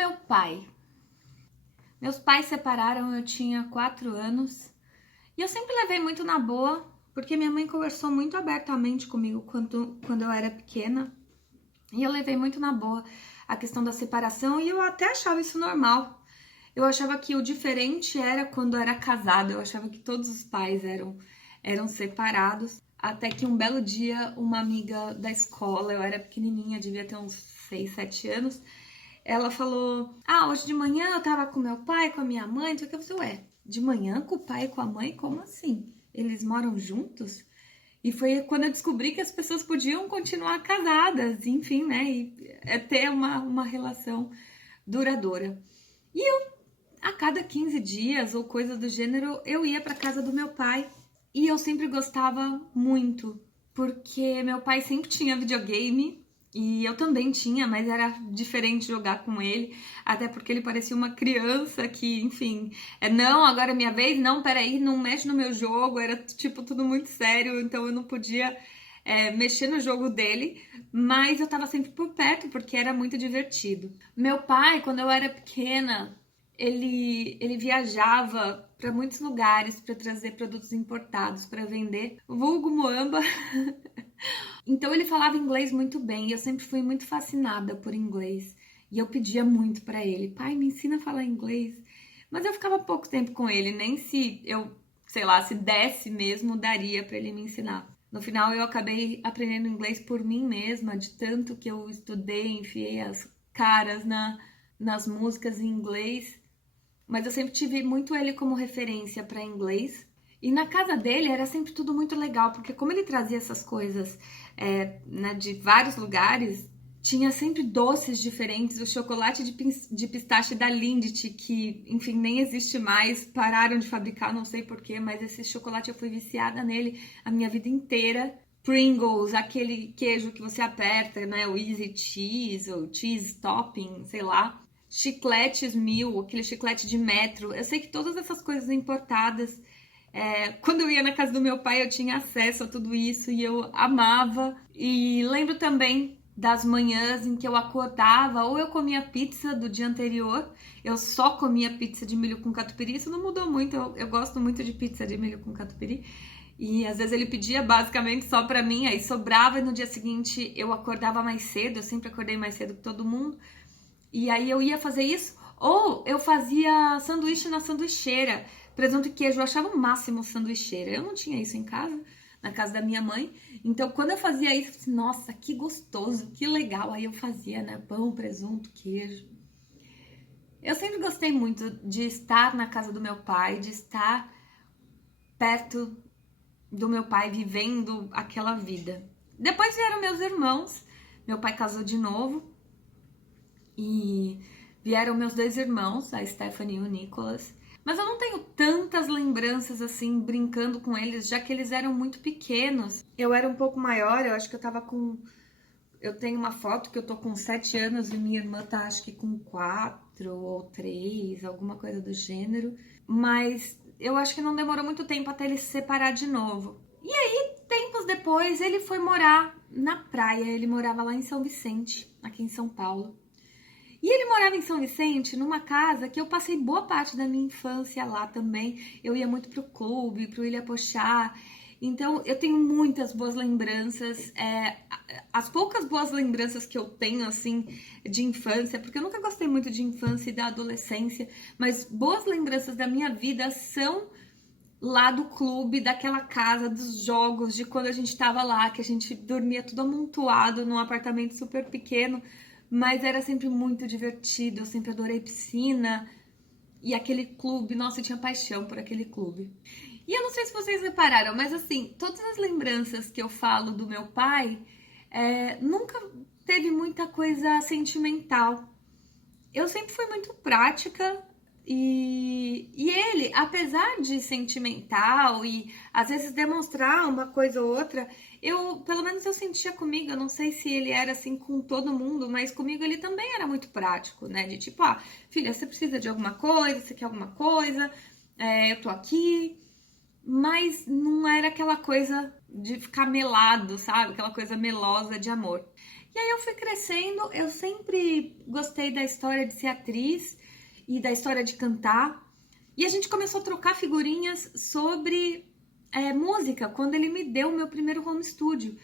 meu pai. Meus pais separaram, eu tinha 4 anos. E eu sempre levei muito na boa, porque minha mãe conversou muito abertamente comigo quando eu era pequena. E eu levei muito na boa a questão da separação e eu até achava isso normal. Eu achava que o diferente era quando era casada. Eu achava que todos os pais eram separados. Até que um belo dia, uma amiga da escola, eu era pequenininha, devia ter uns 6, 7 anos, ela falou: Ah, hoje de manhã eu tava com meu pai, com a minha mãe. Então eu falei: Ué, de manhã com o pai e com a mãe? Como assim? Eles moram juntos? E foi quando eu descobri que as pessoas podiam continuar casadas, enfim, né? E ter uma relação duradoura. E eu, a cada 15 dias ou coisa do gênero, eu ia para casa do meu pai. E eu sempre gostava muito, porque meu pai sempre tinha videogame e eu também tinha, mas era diferente jogar com ele, até porque ele parecia uma criança que, enfim, não, agora é minha vez, não, peraí, não mexe no meu jogo, era tipo tudo muito sério, então eu não podia mexer no jogo dele, mas eu tava sempre por perto porque era muito divertido. Meu pai, quando eu era pequena, ele viajava para muitos lugares para trazer produtos importados para vender, vulgo Moamba. Então ele falava inglês muito bem e eu sempre fui muito fascinada por inglês. E eu pedia muito para ele: pai, me ensina a falar inglês. Mas eu ficava pouco tempo com ele, nem se eu, sei lá, se desse mesmo, daria para ele me ensinar. No final eu acabei aprendendo inglês por mim mesma, de tanto que eu estudei, enfiei as caras nas músicas em inglês. Mas eu sempre tive muito ele como referência para inglês. E na casa dele era sempre tudo muito legal, porque como ele trazia essas coisas né, de vários lugares, tinha sempre doces diferentes. O chocolate de pistache da Lindt, que, enfim, nem existe mais, pararam de fabricar, não sei porquê, mas esse chocolate eu fui viciada nele a minha vida inteira. Pringles, aquele queijo que você aperta, né, o Easy Cheese, ou Cheese Topping, sei lá. Chicletes Mil, aquele chiclete de metro. Eu sei que todas essas coisas importadas, quando eu ia na casa do meu pai, eu tinha acesso a tudo isso e eu amava. E lembro também das manhãs em que eu acordava, ou eu comia pizza do dia anterior, eu só comia pizza de milho com catupiry. Isso não mudou muito, eu gosto muito de pizza de milho com catupiry. E às vezes ele pedia basicamente só pra mim, aí sobrava e no dia seguinte eu acordava mais cedo, eu sempre acordei mais cedo que todo mundo. E aí eu ia fazer isso, ou eu fazia sanduíche na sanduicheira, presunto e queijo. Eu achava o máximo sanduicheira. Eu não tinha isso em casa, na casa da minha mãe. Então, quando eu fazia isso, eu falei, nossa, que gostoso, que legal. Aí eu fazia, né, pão, presunto, queijo. Eu sempre gostei muito de estar na casa do meu pai, de estar perto do meu pai, vivendo aquela vida. Depois vieram meus irmãos, meu pai casou de novo, e vieram meus 2 irmãos, a Stephanie e o Nicholas. Mas eu não tenho tantas lembranças assim, brincando com eles, já que eles eram muito pequenos. Eu era um pouco maior, eu acho que eu tava com... Eu tenho uma foto que eu tô com 7 anos e minha irmã tá acho que com 4 ou 3, alguma coisa do gênero. Mas eu acho que não demorou muito tempo até ele se separar de novo. E aí, tempos depois, ele foi morar na praia. Ele morava lá em São Vicente, aqui em São Paulo. E ele morava em São Vicente, numa casa que eu passei boa parte da minha infância lá também. Eu ia muito pro clube, pro Ilha Pochá. Então, eu tenho muitas boas lembranças. As poucas boas lembranças que eu tenho, assim, de infância, porque eu nunca gostei muito de infância e da adolescência, mas boas lembranças da minha vida são lá do clube, daquela casa, dos jogos, de quando a gente tava lá, que a gente dormia tudo amontoado num apartamento super pequeno, mas era sempre muito divertido. Eu sempre adorei piscina e aquele clube. Nossa, eu tinha paixão por aquele clube. E eu não sei se vocês repararam, mas assim, todas as lembranças que eu falo do meu pai nunca teve muita coisa sentimental. Eu sempre fui muito prática e ele, apesar de sentimental e às vezes demonstrar uma coisa ou outra, pelo menos eu sentia comigo, eu não sei se ele era assim com todo mundo, mas comigo ele também era muito prático, né? De tipo, filha, você precisa de alguma coisa, você quer alguma coisa, eu tô aqui. Mas não era aquela coisa de ficar melado, sabe? Aquela coisa melosa de amor. E aí eu fui crescendo, eu sempre gostei da história de ser atriz e da história de cantar. E a gente começou a trocar figurinhas sobre música, quando ele me deu o meu primeiro home studio.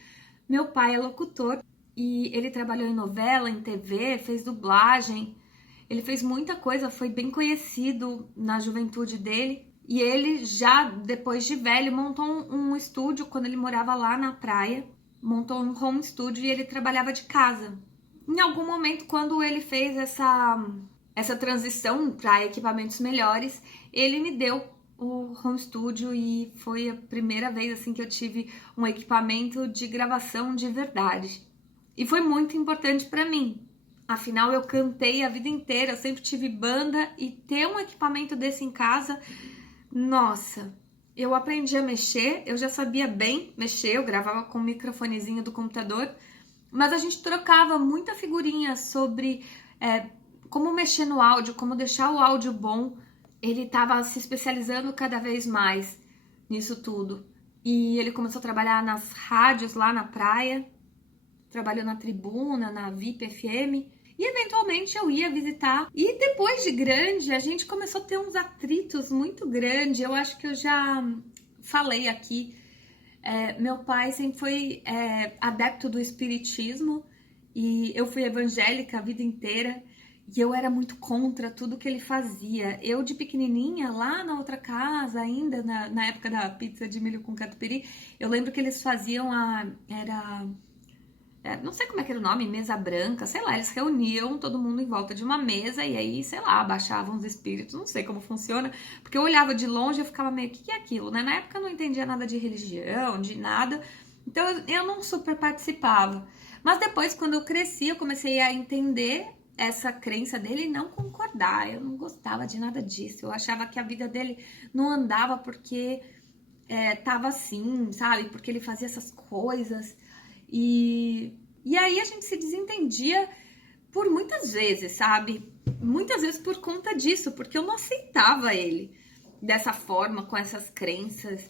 Meu pai é locutor e ele trabalhou em novela, em TV, fez dublagem. Ele fez muita coisa, foi bem conhecido na juventude dele. E ele já, depois de velho, montou um estúdio quando ele morava lá na praia. Montou um home studio e ele trabalhava de casa. Em algum momento, quando ele fez essa transição para equipamentos melhores, ele me deu o home studio e foi a primeira vez assim que eu tive um equipamento de gravação de verdade. E foi muito importante para mim. Afinal, eu cantei a vida inteira, eu sempre tive banda e ter um equipamento desse em casa, nossa, eu aprendi a mexer, eu já sabia bem mexer, eu gravava com o microfonezinho do computador, mas a gente trocava muita figurinha sobre como mexer no áudio, como deixar o áudio bom. Ele estava se especializando cada vez mais nisso tudo. E ele começou a trabalhar nas rádios lá na praia, trabalhou na Tribuna, na VIP FM, e eventualmente eu ia visitar. E depois de grande, a gente começou a ter uns atritos muito grandes. Eu acho que eu já falei aqui. Meu pai sempre foi adepto do espiritismo e eu fui evangélica a vida inteira. E eu era muito contra tudo que ele fazia. Eu, de pequenininha, lá na outra casa, ainda na época da pizza de milho com catupiry, eu lembro que eles faziam não sei como é que era o nome, mesa branca, sei lá, eles reuniam todo mundo em volta de uma mesa e aí, sei lá, abaixavam os espíritos, não sei como funciona, porque eu olhava de longe e eu ficava meio, o que é aquilo, né? Na época eu não entendia nada de religião, de nada, então eu não super participava. Mas depois, quando eu cresci, eu comecei a entender essa crença dele e não concordar, eu não gostava de nada disso, eu achava que a vida dele não andava porque tava assim, sabe? Porque ele fazia essas coisas. E aí a gente se desentendia por muitas vezes, sabe? Muitas vezes por conta disso, porque eu não aceitava ele dessa forma, com essas crenças.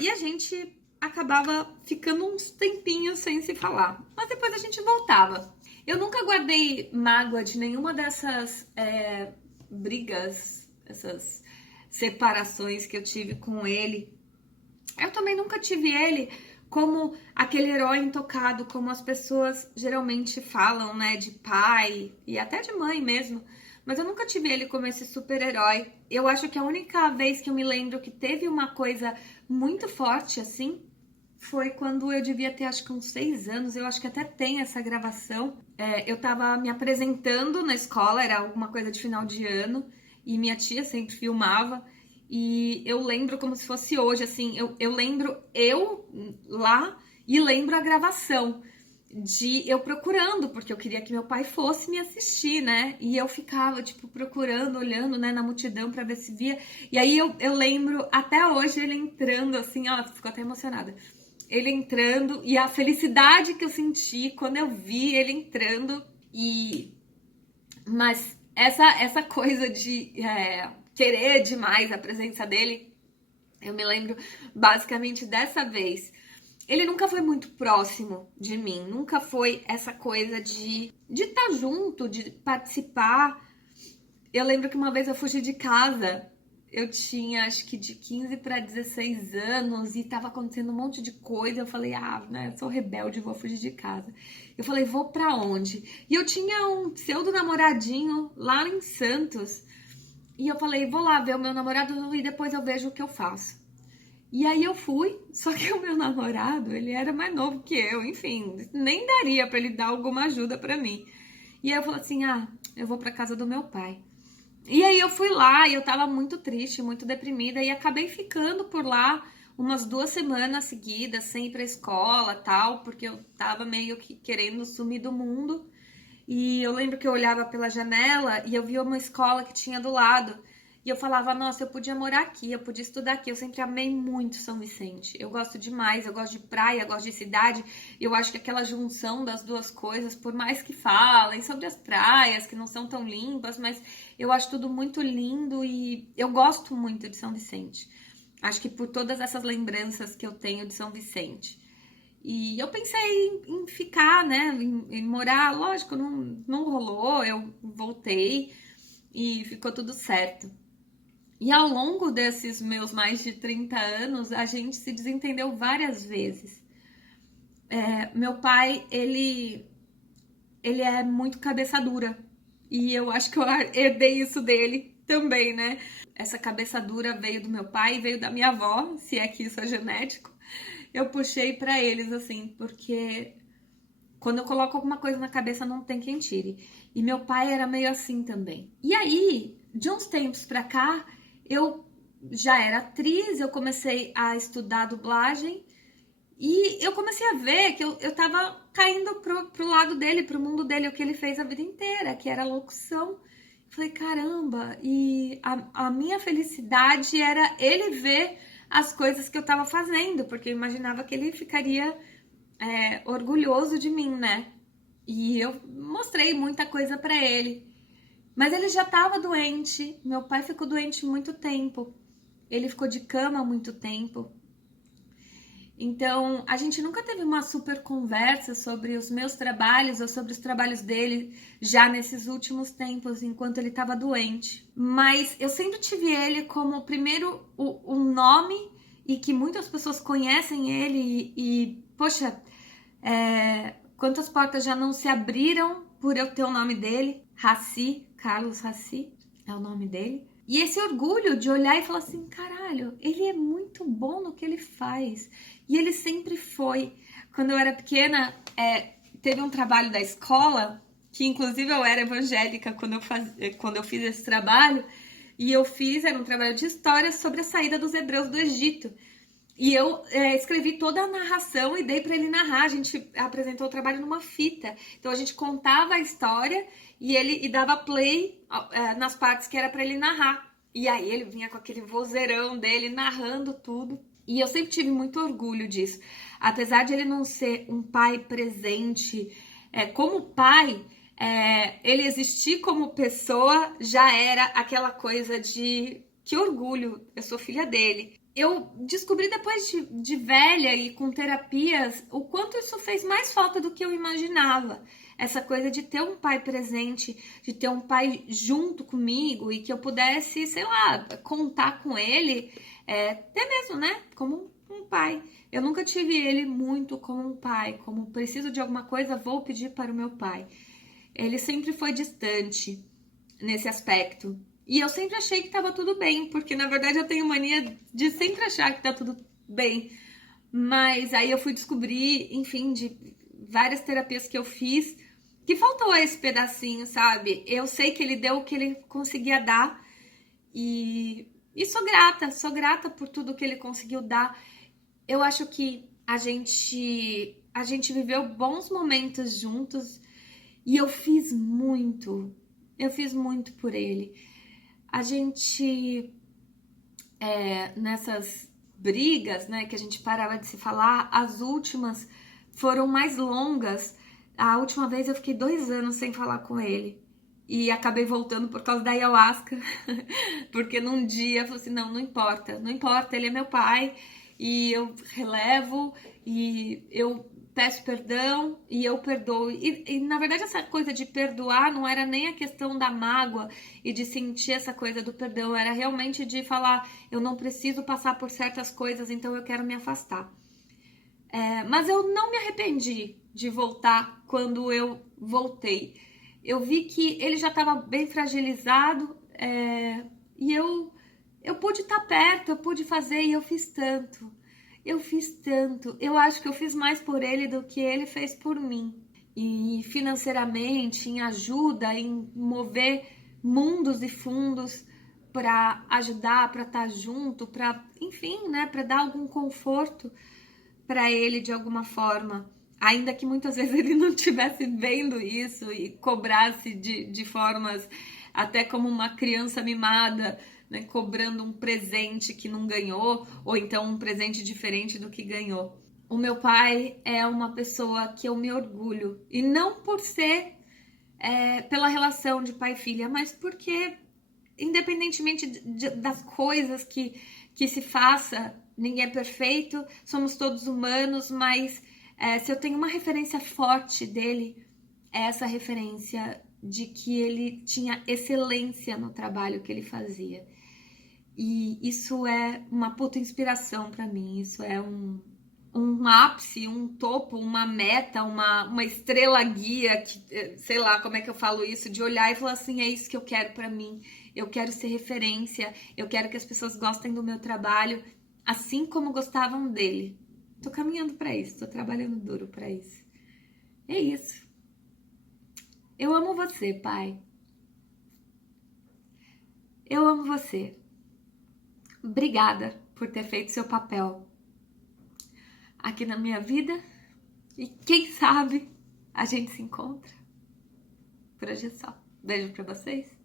E a gente acabava ficando uns tempinhos sem se falar. Mas depois a gente voltava. Eu nunca guardei mágoa de nenhuma dessas brigas, essas separações que eu tive com ele. Eu também nunca tive ele como aquele herói intocado, como as pessoas geralmente falam, né, de pai e até de mãe mesmo. Mas eu nunca tive ele como esse super-herói. Eu acho que a única vez que eu me lembro que teve uma coisa muito forte assim foi quando eu devia ter, acho que uns 6 anos. Eu acho que até tem essa gravação. Eu tava me apresentando na escola, era alguma coisa de final de ano, e minha tia sempre filmava. E eu lembro como se fosse hoje, assim, eu lembro eu lá e lembro a gravação de eu procurando, porque eu queria que meu pai fosse me assistir, né? E eu ficava, tipo, procurando, olhando, né, na multidão pra ver se via. E aí eu lembro até hoje ele entrando, assim, ó, ficou até emocionada. Ele entrando e a felicidade que eu senti quando eu vi ele entrando. Mas essa coisa de querer demais a presença dele, eu me lembro basicamente dessa vez. Ele nunca foi muito próximo de mim, nunca foi essa coisa de estar junto, de participar. Eu lembro que uma vez eu fugi de casa, eu tinha acho que de 15 para 16 anos e tava acontecendo um monte de coisa. Eu falei, né, eu sou rebelde, vou fugir de casa. Eu falei, vou pra onde? E eu tinha um pseudo namoradinho lá em Santos. E eu falei, vou lá ver o meu namorado e depois eu vejo o que eu faço. E aí eu fui, só que o meu namorado, ele era mais novo que eu, enfim, nem daria pra ele dar alguma ajuda pra mim. E aí eu falei assim, eu vou pra casa do meu pai. E aí eu fui lá e eu tava muito triste, muito deprimida e acabei ficando por lá umas 2 semanas seguidas, sem ir pra escola, tal, porque eu tava meio que querendo sumir do mundo. E eu lembro que eu olhava pela janela e eu via uma escola que tinha do lado. E eu falava, nossa, eu podia morar aqui, eu podia estudar aqui. Eu sempre amei muito São Vicente. Eu gosto demais, eu gosto de praia, eu gosto de cidade. Eu acho que aquela junção das duas coisas, por mais que falem sobre as praias, que não são tão limpas, mas eu acho tudo muito lindo e eu gosto muito de São Vicente. Acho que por todas essas lembranças que eu tenho de São Vicente. E eu pensei em ficar, né, em morar, lógico, não rolou, eu voltei e ficou tudo certo. E ao longo desses meus mais de 30 anos, a gente se desentendeu várias vezes. Meu pai, ele é muito cabeça dura. E eu acho que eu herdei isso dele também, né? Essa cabeça dura veio do meu pai e veio da minha avó, se é que isso é genético. Eu puxei pra eles, assim, porque quando eu coloco alguma coisa na cabeça, não tem quem tire. E meu pai era meio assim também. E aí, de uns tempos pra cá, eu já era atriz, eu comecei a estudar dublagem e eu comecei a ver que eu tava caindo pro lado dele, pro mundo dele, o que ele fez a vida inteira, que era locução. Falei, caramba, e a minha felicidade era ele ver as coisas que eu tava fazendo, porque eu imaginava que ele ficaria orgulhoso de mim, né? E eu mostrei muita coisa pra ele. Mas ele já tava doente, meu pai ficou doente muito tempo, ele ficou de cama muito tempo. Então, a gente nunca teve uma super conversa sobre os meus trabalhos ou sobre os trabalhos dele já nesses últimos tempos, enquanto ele estava doente. Mas eu sempre tive ele como, primeiro, um nome e que muitas pessoas conhecem ele poxa, quantas portas já não se abriram por eu ter o nome dele, Raci, Carlos Raci, é o nome dele. E esse orgulho de olhar e falar assim, caralho, ele é muito bom no que ele faz. E ele sempre foi. Quando eu era pequena, teve um trabalho da escola, que inclusive eu era evangélica quando eu fiz esse trabalho, e era um trabalho de história sobre a saída dos hebreus do Egito. E eu escrevi toda a narração e dei para ele narrar. A gente apresentou o trabalho numa fita. Então a gente contava a história e dava play nas partes que era para ele narrar. E aí ele vinha com aquele vozeirão dele narrando tudo. E eu sempre tive muito orgulho disso. Apesar de ele não ser um pai presente, como pai, ele existir como pessoa já era aquela coisa de que orgulho, eu sou filha dele. Eu descobri depois de velha e com terapias o quanto isso fez mais falta do que eu imaginava. Essa coisa de ter um pai presente, de ter um pai junto comigo e que eu pudesse, sei lá, contar com ele, até mesmo, né? Como um pai. Eu nunca tive ele muito como um pai, como preciso de alguma coisa, vou pedir para o meu pai. Ele sempre foi distante nesse aspecto. E eu sempre achei que tava tudo bem, porque na verdade eu tenho mania de sempre achar que tá tudo bem. Mas aí eu fui descobrir, enfim, de várias terapias que eu fiz, que faltou esse pedacinho, sabe? Eu sei que ele deu o que ele conseguia dar e sou grata por tudo que ele conseguiu dar. Eu acho que a gente viveu bons momentos juntos e eu fiz muito por ele. A gente, nessas brigas, né, que a gente parava de se falar, as últimas foram mais longas. A última vez eu fiquei 2 anos sem falar com ele. E acabei voltando por causa da ayahuasca. Porque num dia eu falei assim, não importa, ele é meu pai. E eu relevo, e eu peço perdão, e eu perdoo. E na verdade essa coisa de perdoar não era nem a questão da mágoa e de sentir essa coisa do perdão. Era realmente de falar, eu não preciso passar por certas coisas, então eu quero me afastar. Mas eu não me arrependi de voltar quando eu voltei. Eu vi que ele já estava bem fragilizado e eu pude estar perto, eu pude fazer e eu fiz tanto. Eu fiz tanto. Eu acho que eu fiz mais por ele do que ele fez por mim. E financeiramente, em ajuda, em mover mundos e fundos para ajudar, para estar junto, para, enfim, né, para dar algum conforto para ele de alguma forma, ainda que muitas vezes ele não estivesse vendo isso e cobrasse de formas até como uma criança mimada, né, cobrando um presente que não ganhou, ou então um presente diferente do que ganhou. O meu pai é uma pessoa que eu me orgulho, e não por ser pela relação de pai e filha, mas porque independentemente das coisas que se faça, ninguém é perfeito, somos todos humanos, mas Se eu tenho uma referência forte dele, é essa referência de que ele tinha excelência no trabalho que ele fazia. E isso é uma puta inspiração pra mim, isso é um ápice, um topo, uma meta, uma estrela guia, que, sei lá como é que eu falo isso, de olhar e falar assim, é isso que eu quero pra mim, eu quero ser referência, eu quero que as pessoas gostem do meu trabalho, assim como gostavam dele. Tô caminhando pra isso, tô trabalhando duro pra isso. É isso. Eu amo você, pai. Eu amo você. Obrigada por ter feito seu papel aqui na minha vida. E quem sabe a gente se encontra. Por hoje é só. Beijo pra vocês.